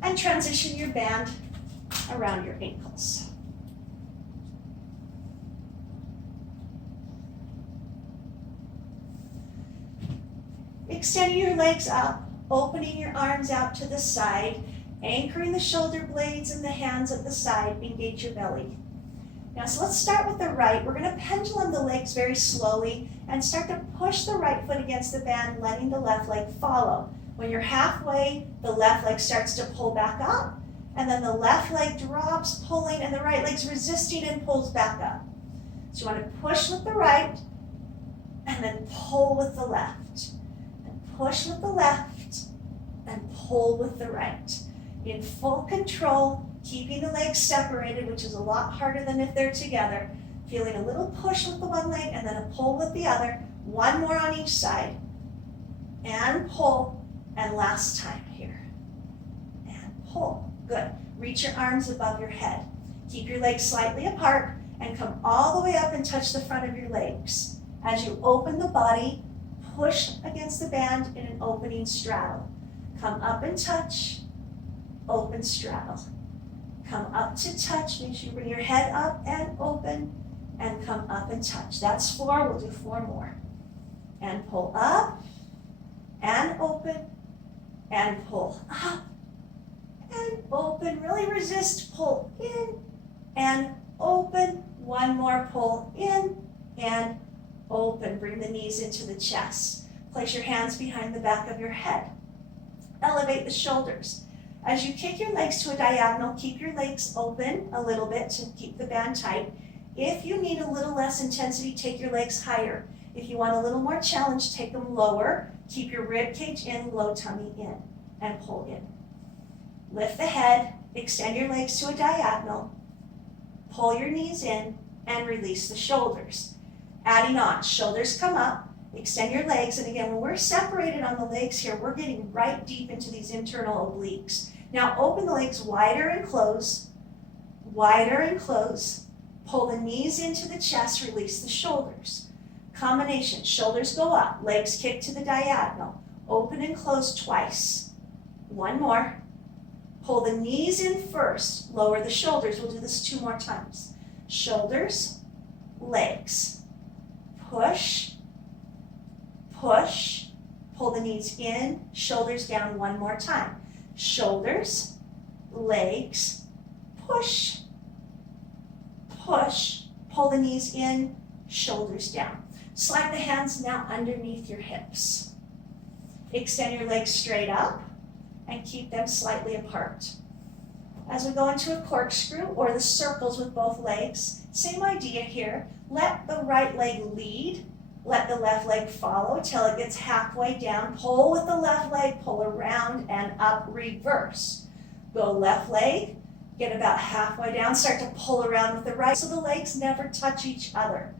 And transition your band around your ankles. Extending your legs up, opening your arms out to the side, anchoring the shoulder blades and the hands at the side, engage your belly. Now, so let's start with the right. We're gonna pendulum the legs very slowly and start to push the right foot against the band, letting the left leg follow. When you're halfway, the left leg starts to pull back up, and then the left leg drops, pulling, and the right leg's resisting and pulls back up. So you wanna push with the right, and then pull with the left. And push with the left, and pull with the right. In full control, keeping the legs separated, which is a lot harder than if they're together. Feeling a little push with the one leg and then a pull with the other. One more on each side. And pull. And last time here. And pull. Good. Reach your arms above your head. Keep your legs slightly apart and come all the way up and touch the front of your legs. As you open the body, push against the band in an opening straddle. Come up and touch. Open straddle. Come up to touch. Make sure you bring your head up and open and come up and touch. That's 4. We'll do 4 more. And pull up and open and pull up and open. Really resist. Pull in and open. One more. Pull in and open. Bring the knees into the chest. Place your hands behind the back of your head. Elevate the shoulders. As you kick your legs to a diagonal, keep your legs open a little bit to keep the band tight. If you need a little less intensity, take your legs higher. If you want a little more challenge, take them lower. Keep your rib cage in, low tummy in, and pull in. Lift the head, extend your legs to a diagonal, pull your knees in, and release the shoulders. Adding on, shoulders come up, extend your legs, and again, when we're separated on the legs here, we're getting right deep into these internal obliques. Now open the legs wider and close, pull the knees into the chest, release the shoulders. Combination, shoulders go up, legs kick to the diagonal, open and close twice. One more, pull the knees in first, lower the shoulders. We'll do this 2 more times. Shoulders, legs, push, push, pull the knees in, shoulders down 1 more time. Shoulders, legs, push, push, pull the knees in, shoulders down. Slide the hands now underneath your hips. Extend your legs straight up and keep them slightly apart. As we go into a corkscrew or the circles with both legs, same idea here. Let the right leg lead. Let the left leg follow till it gets halfway down. Pull with the left leg, pull around and up, reverse. Go left leg, get about halfway down, start to pull around with the right so the legs never touch each other.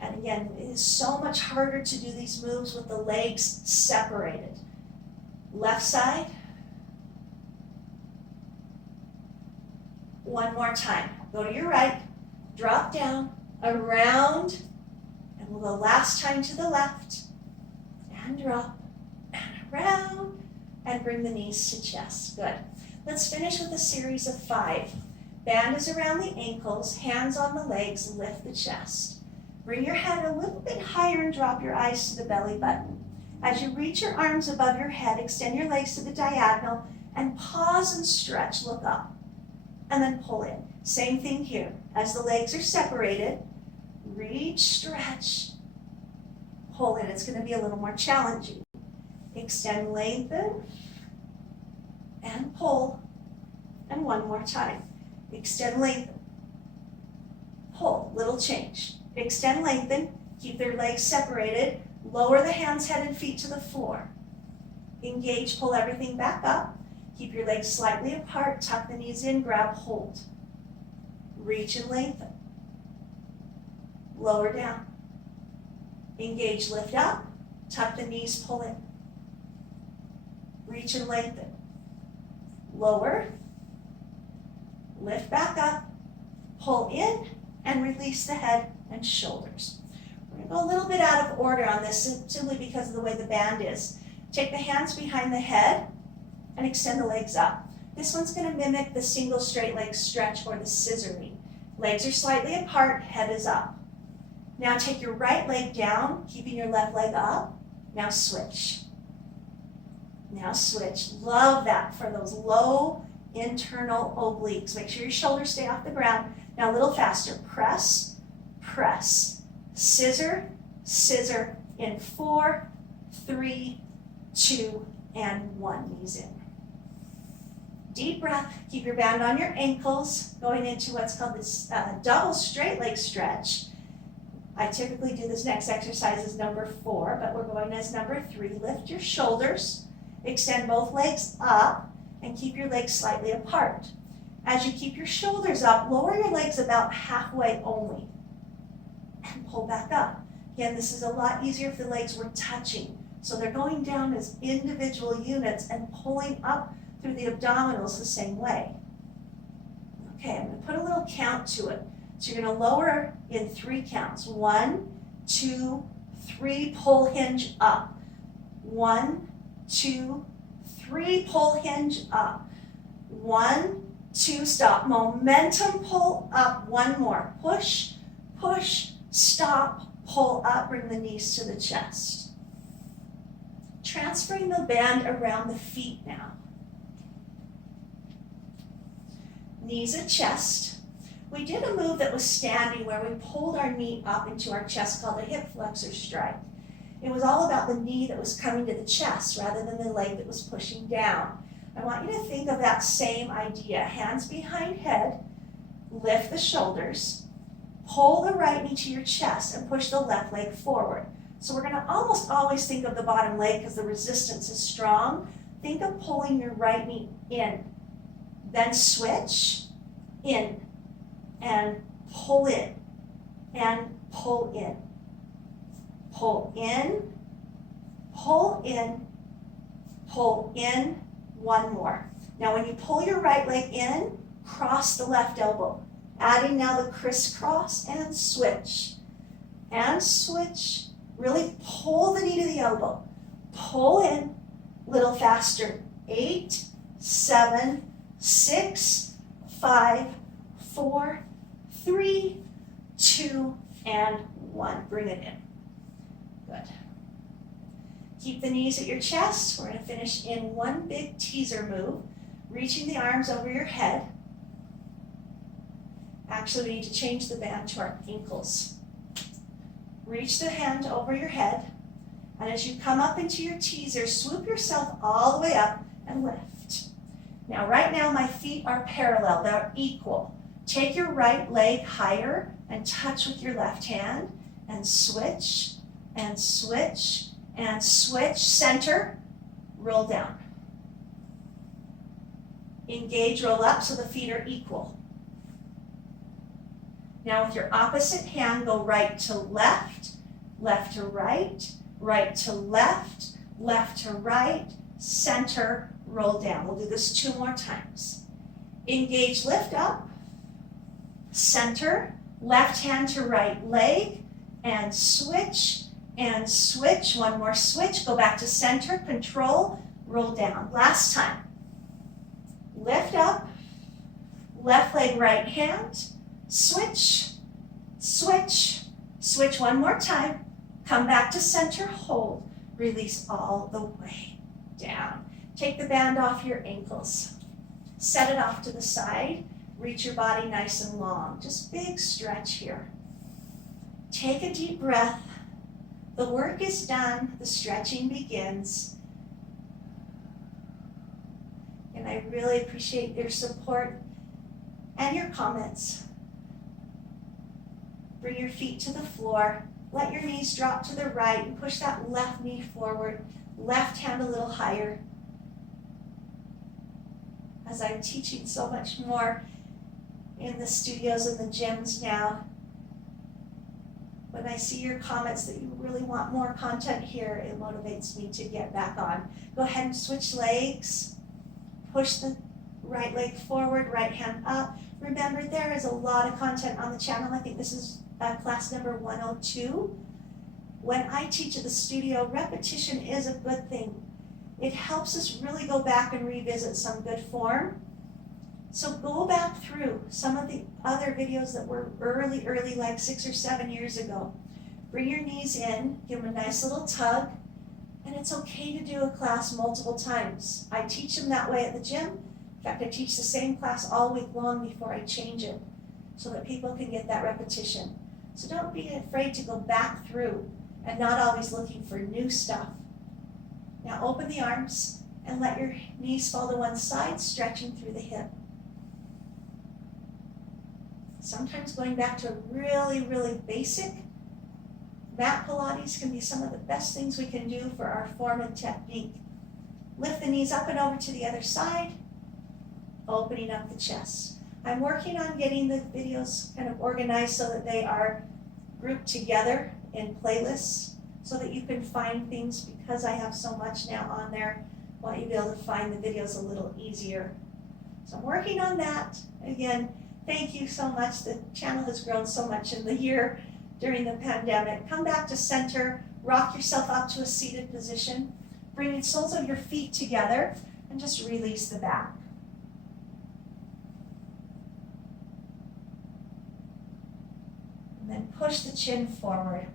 And again, it is so much harder to do these moves with the legs separated. Left side. One more time. Go to your right, drop down, around, and we'll go last time to the left, and drop, and around, and bring the knees to chest. Good. Let's finish with a series of 5. Band is around the ankles, hands on the legs, lift the chest. Bring your head a little bit higher and drop your eyes to the belly button. As you reach your arms above your head, extend your legs to the diagonal, and pause and stretch, look up, and then pull in. Same thing here. As the legs are separated, reach, stretch, pull in. It's going to be a little more challenging. Extend, lengthen, and pull. And one more time. Extend, lengthen, pull. Little change. Extend, lengthen, keep their legs separated. Lower the hands, head, and feet to the floor. Engage, pull everything back up. Keep your legs slightly apart, tuck the knees in, grab, hold. Reach and lengthen. Lower down. Engage, lift up, tuck the knees, pull in. Reach and lengthen. Lower, lift back up, pull in, and release the head and shoulders. We're going to go a little bit out of order on this simply because of the way the band is. Take the hands behind the head and extend the legs up. This one's going to mimic the single straight leg stretch or the scissoring. Legs are slightly apart, head is up. Now take your right leg down, keeping your left leg up, Now switch. Now switch. Love that for those low internal obliques. Make sure your shoulders stay off the ground. Now a little faster. Press, press. Scissor, scissor in 4, 3, 2, and 1. Knees in. Deep breath. Keep your band on your ankles, going into what's called this double straight leg stretch. I typically do this next exercise as number 4, but we're going as number 3. Lift your shoulders, extend both legs up, and keep your legs slightly apart. As you keep your shoulders up, lower your legs about halfway only, and pull back up. Again, this is a lot easier if the legs were touching. So they're going down as individual units and pulling up through the abdominals the same way. Okay, I'm going to put a little count to it. So you're going to lower in 3 counts. 1, 2, 3, pull, hinge, up. 1, 2, 3, pull, hinge, up. 1, 2, stop. Momentum, pull, up. 1 more. Push, push, stop, pull up. Bring the knees to the chest. Transferring the band around the feet now. Knees at chest. We did a move that was standing where we pulled our knee up into our chest called a hip flexor strike. It was all about the knee that was coming to the chest rather than the leg that was pushing down. I want you to think of that same idea. Hands behind head, lift the shoulders, pull the right knee to your chest and push the left leg forward. So we're going to almost always think of the bottom leg because the resistance is strong. Think of pulling your right knee in. Then switch, in, and pull in, and pull in. Pull in, pull in, pull in. 1 more. Now when you pull your right leg in, cross the left elbow. Adding now the crisscross and switch. And switch. Really pull the knee to the elbow. Pull in, little faster. 8, 7, 6, 5, 4, 3, 2, and 1. Bring it in. Good. Keep the knees at your chest. We're going to finish in 1 big teaser move, reaching the arms over your head. Actually, we need to change the band to our ankles. Reach the hand over your head, and as you come up into your teaser, swoop yourself all the way up and lift. Now, right now, my feet are parallel. They're equal. Take your right leg higher and touch with your left hand, and switch, and switch, and switch. Center, roll down. Engage, roll up so the feet are equal. Now with your opposite hand, go right to left, left to right, right to left, left to right, center, roll down. We'll do this 2 more times. Engage, lift up, center, left hand to right leg, and switch, and switch. 1 more switch, go back to center, control, roll down. Last time. Lift up, left leg, right hand, switch, switch, switch 1 more time, come back to center, hold, release all the way down. Take the band off your ankles, set it off to the side, reach your body nice and long, just big stretch here. Take a deep breath, the work is done, the stretching begins. And I really appreciate your support and your comments. Bring your feet to the floor. Let your knees drop to the right and push that left knee forward. Left hand a little higher. As I'm teaching so much more in the studios and the gyms now, when I see your comments that you really want more content here, it motivates me to get back on. Go ahead and switch legs. Push the right leg forward, right hand up. Remember, there is a lot of content on the channel. I think this is class number 102. When I teach at the studio, repetition is a good thing. It helps us really go back and revisit some good form. So go back through some of the other videos that were early, like 6 or 7 years ago. Bring your knees in, give them a nice little tug, it's okay to do a class multiple times. I teach them that way at the gym. In fact, I teach the same class all week long before I change it so that people can get that repetition. So don't be afraid to go back through and not always looking for new stuff. Now open the arms and let your knees fall to one side, stretching through the hip. Sometimes going back to really, really basic, mat Pilates can be some of the best things we can do for our form and technique. Lift the knees up and over to the other side, opening up the chest. I'm working on getting the videos kind of organized so that they are grouped together in playlists so that you can find things. Because I have so much now on there, I want you to be able to find the videos a little easier. So I'm working on that. Again, thank you so much. The channel has grown so much in the year during the pandemic. Come back to center, rock yourself up to a seated position, bring the soles of your feet together, and just release the back. And then push the chin forward.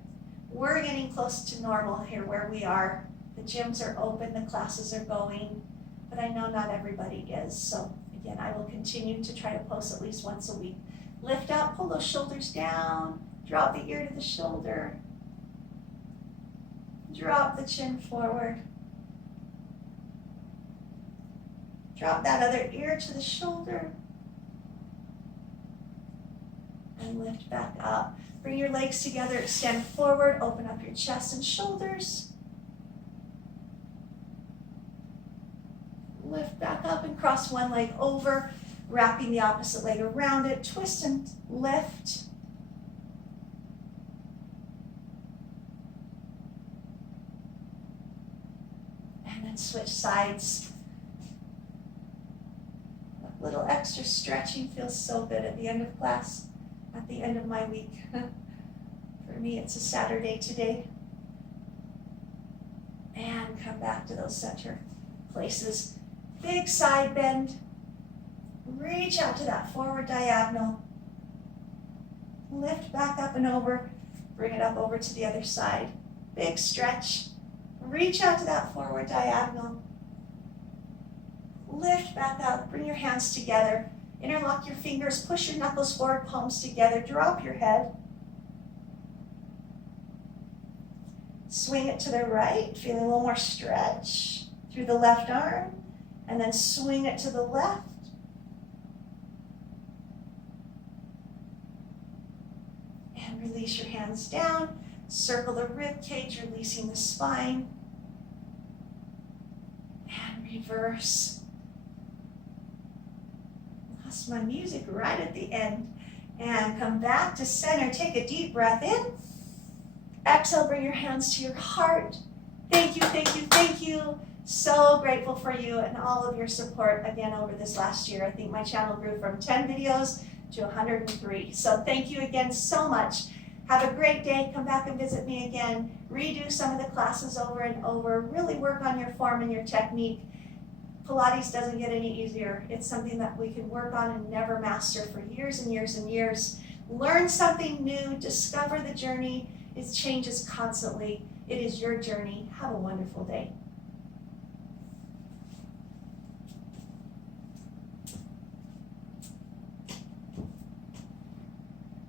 We're getting close to normal here where we are. The gyms are open, the classes are going, but I know not everybody is. So again, I will continue to try to post at least once a week. Lift up, pull those shoulders down, drop the ear to the shoulder, drop the chin forward, drop that other ear to the shoulder, and lift back up. Bring your legs together, extend forward, open up your chest and shoulders. Lift back up and cross one leg over, wrapping the opposite leg around it, twist and lift. And then switch sides. A little extra stretching feels so good at the end of class, at the end of my week. For me, it's a Saturday today. And come back to those center places. Big side bend. Reach out to that forward diagonal. Lift back up and over. Bring it up over to the other side. Big stretch. Reach out to that forward diagonal. Lift back up. Bring your hands together. Interlock your fingers. Push your knuckles forward, palms together. Drop your head. Swing it to the right. Feeling a little more stretch through the left arm. And then swing it to the left. And release your hands down. Circle the rib cage, releasing the spine. And reverse. Lost my music right at the end. And come back to center. Take a deep breath in. Exhale, bring your hands to your heart. Thank you, thank you, thank you. So grateful for you and all of your support again over this last year. I think my channel grew from 10 videos to 103. So thank you again so much. Have a great day. Come back and visit me again. Redo some of the classes over and over. Really work on your form and your technique. Pilates doesn't get any easier. It's something that we can work on and never master for years and years and years. Learn something new. Discover the journey. It changes constantly. It is your journey. Have a wonderful day.